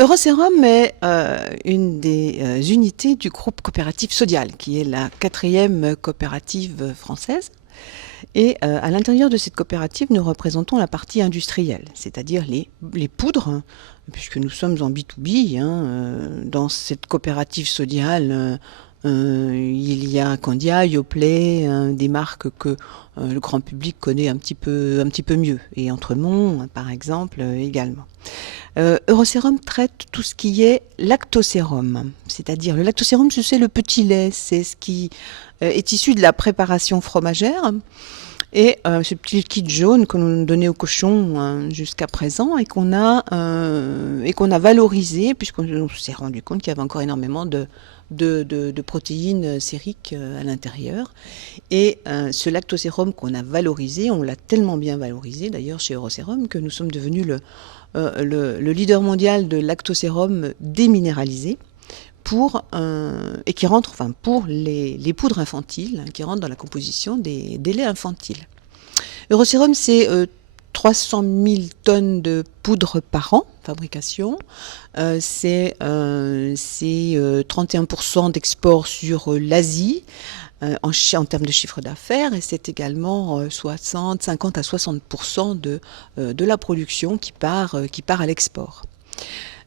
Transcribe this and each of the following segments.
Eurosérum est une des unités du groupe coopératif Sodial, qui est la 4e coopérative française. Et à l'intérieur de cette coopérative, nous représentons la partie industrielle, c'est-à-dire les poudres, puisque nous sommes en B2B. Dans cette coopérative Sodial, il y a Candia, Yoplait, des marques que le grand public connaît un petit peu mieux, et Entremont, par exemple, également. Eurosérum traite tout ce qui est lactosérum, c'est-à-dire le lactosérum, c'est le petit lait, c'est ce qui est issu de la préparation fromagère. Et ce petit liquide jaune que l'on donnait aux cochons jusqu'à présent et qu'on a valorisé, puisqu'on s'est rendu compte qu'il y avait encore énormément de protéines sériques à l'intérieur. Et ce lactosérum qu'on a valorisé, on l'a tellement bien valorisé d'ailleurs chez Eurosérum que nous sommes devenus le leader mondial de lactosérum déminéralisé. Et qui rentre, pour les poudres infantiles, qui rentrent dans la composition des laits infantiles. Eurosérum, c'est 300 000 tonnes de poudre par an, fabrication. C'est 31% d'export sur l'Asie en termes de chiffre d'affaires, et c'est également 50 à 60% de la production qui part à l'export.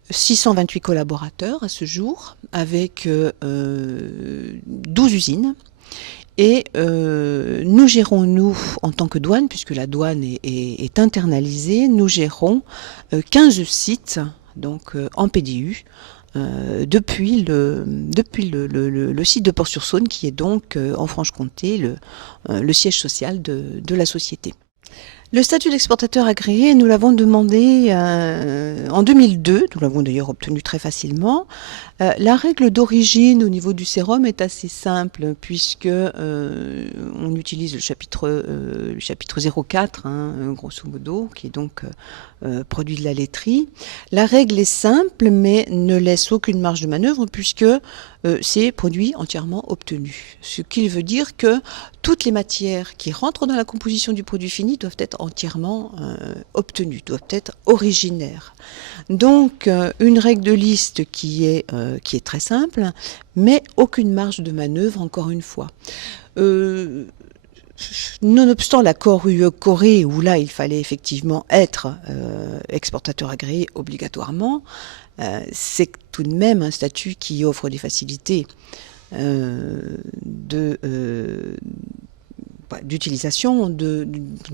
628 collaborateurs à ce jour, avec 12 usines. Et nous gérons, nous, en tant que douane, puisque la douane est internalisée, nous gérons 15 sites donc, en PDU, depuis le site de Port-sur-Saône, qui est donc en Franche-Comté le siège social de la société. Le statut d'exportateur agréé, nous l'avons demandé en 2002, nous l'avons d'ailleurs obtenu très facilement. La règle d'origine au niveau du sérum est assez simple, puisque on utilise le chapitre 04, grosso modo, qui est donc produit de la laiterie. La règle est simple, mais ne laisse aucune marge de manœuvre, puisque c'est produit entièrement obtenu. Ce qui veut dire que toutes les matières qui rentrent dans la composition du produit fini doivent être entièrement obtenues, doivent être originaires. Donc une règle de liste qui est très simple, mais aucune marge de manœuvre, encore une fois. Nonobstant l'accord UE-Corée, où là il fallait effectivement être exportateur agréé obligatoirement, c'est tout de même un statut qui offre des facilités d'utilisation, on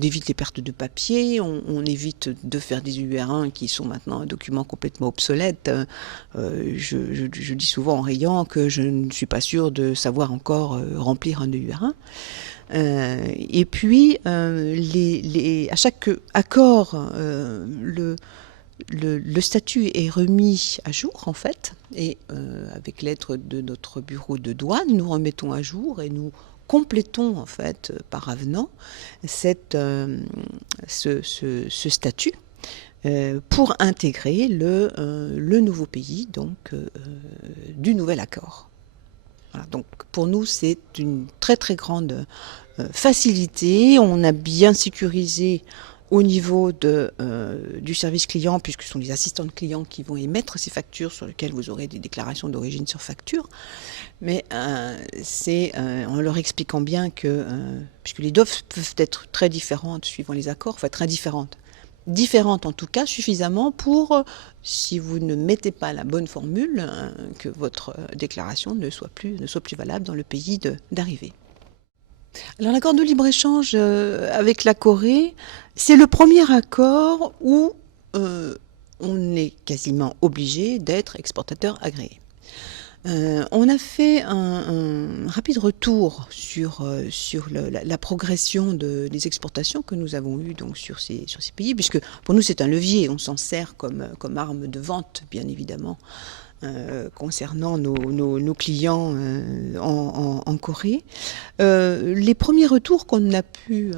évite les pertes de papier, on évite de faire des UR1 qui sont maintenant un document complètement obsolète. Je dis souvent en riant que je ne suis pas sûre de savoir encore remplir un UR1. Et puis, à chaque accord, le statut est remis à jour, en fait, et avec l'aide de notre bureau de douane, nous remettons à jour et nous complétons, en fait, par avenant, ce statut pour intégrer le nouveau pays, donc, du nouvel accord. Voilà, donc pour nous, c'est une très très grande facilité. On a bien sécurisé au niveau du service client, puisque ce sont les assistants de clients qui vont émettre ces factures sur lesquelles vous aurez des déclarations d'origine sur facture. Mais en leur expliquant bien que, puisque les DOF peuvent être très différentes suivant les accords, enfin très différentes en tout cas suffisamment pour, si vous ne mettez pas la bonne formule, que votre déclaration ne soit plus valable dans le pays d'arrivée. Alors l'accord de libre-échange avec la Corée, c'est le premier accord où on est quasiment obligé d'être exportateur agréé. On a fait un rapide retour sur la progression des exportations que nous avons eues donc, sur ces pays, puisque pour nous c'est un levier, on s'en sert comme arme de vente, bien évidemment, concernant nos clients en Corée. Les premiers retours qu'on a pu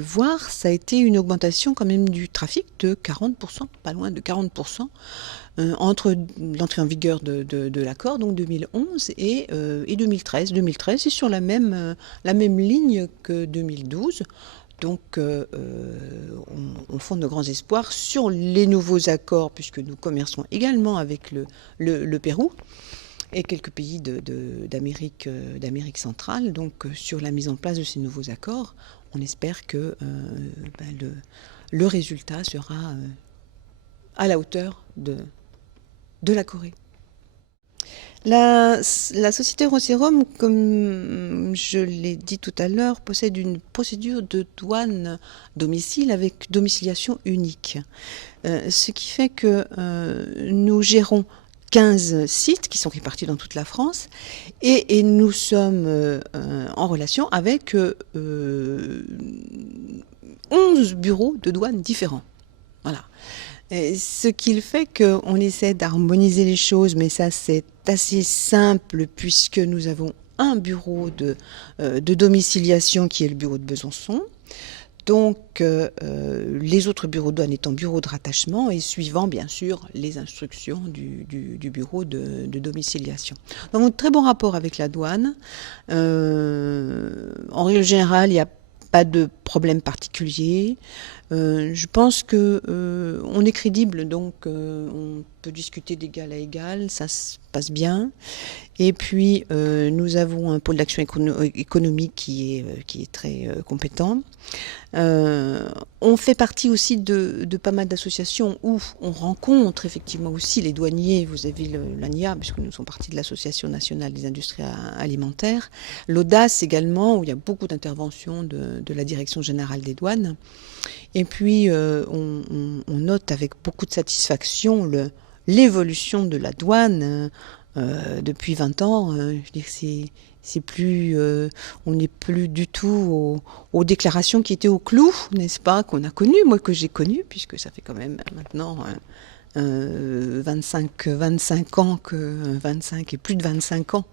voir, ça a été une augmentation quand même du trafic de 40%, pas loin de 40%, entre l'entrée en vigueur de l'accord, donc 2011 et 2013. 2013, c'est sur la même ligne que 2012. Donc, on fonde de grands espoirs sur les nouveaux accords, puisque nous commerçons également avec le Pérou et quelques pays d'Amérique centrale. Donc, sur la mise en place de ces nouveaux accords, on espère que le résultat sera à la hauteur de la Corée. La société Roserum, comme je l'ai dit tout à l'heure, possède une procédure de douane domicile avec domiciliation unique. Ce qui fait que nous gérons 15 sites qui sont répartis dans toute la France et nous sommes en relation avec 11 bureaux de douane différents. Voilà. Ce qui fait qu'on essaie d'harmoniser les choses, mais ça c'est assez simple puisque nous avons un bureau de domiciliation qui est le bureau de Besançon. Donc les autres bureaux de douane étant bureaux de rattachement et suivant bien sûr les instructions du bureau de domiciliation. Nous avons un très bon rapport avec la douane. En règle générale, il n'y a pas de problème particulier. Je pense que on est crédible, donc on peut discuter d'égal à égal, ça se passe bien. Et puis nous avons un pôle d'action économique qui est très compétent. On fait partie aussi de pas mal d'associations où on rencontre effectivement aussi les douaniers. Vous avez l'ANIA, puisque nous sommes partie de l'Association nationale des industries alimentaires. L'Audace également, où il y a beaucoup d'interventions de la Direction générale des douanes. Et puis on note avec beaucoup de satisfaction l'évolution de la douane depuis 20 ans. Je veux dire, c'est plus, on n'est plus du tout aux déclarations qui étaient au clou, n'est-ce pas, qu'on a connues, moi que j'ai connues, puisque ça fait quand même maintenant 25 ans, 25 et plus de 25 ans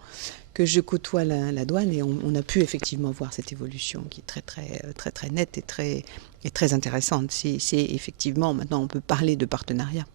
que je côtoie la douane, et on a pu effectivement voir cette évolution qui est très nette et très intéressante. C'est effectivement, maintenant on peut parler de partenariat.